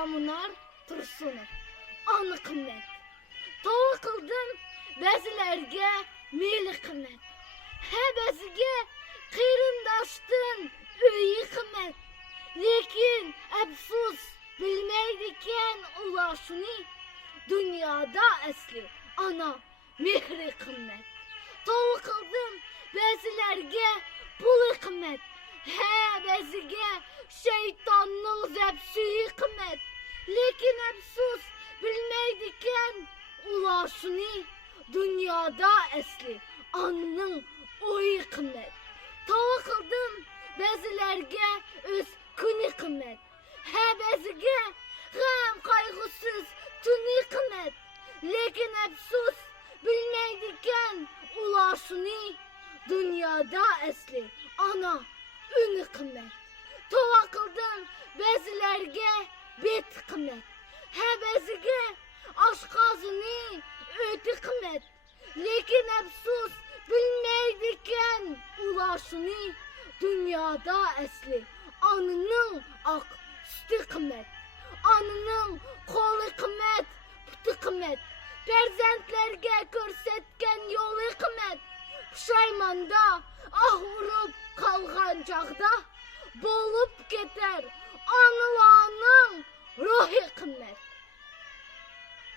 Kommunar Tursunov. Anı kımmet. Tova kıldım bezlerge mili kımmet. He bezige kıyırındaştın üyi kımmet. Lekin efsus bilmeydiken ulaşını dünyada esli ana mihri kımmet. Tova kıldım bezlerge pulu kımmet. He bezige şeytanın zepsüyü kımmet. Lekin efsus bilmeydiken ulaşını dünyada esli anının oyu kımmet. Tava kıldım bezilerge öz kuni kımmet. He bezige gam kaygısız tuni kımmet. Lekin efsus bilmeydiken ulaşını dünyada esli ana ünü kımmet. Tova kıldım bezilerge bit kımmet. He bezige aşkazını ötü kımmet. Lekin efsus bilmeydiken ulaşını dünyada esli anının ak sütü kımmet. Anının kolu kımmet, putu kımmet. Perzentlerge körsetken yolu kımmet. Puşaymanda ah vurup kalgan çağda bolup geter anılanın ruhi kımmet.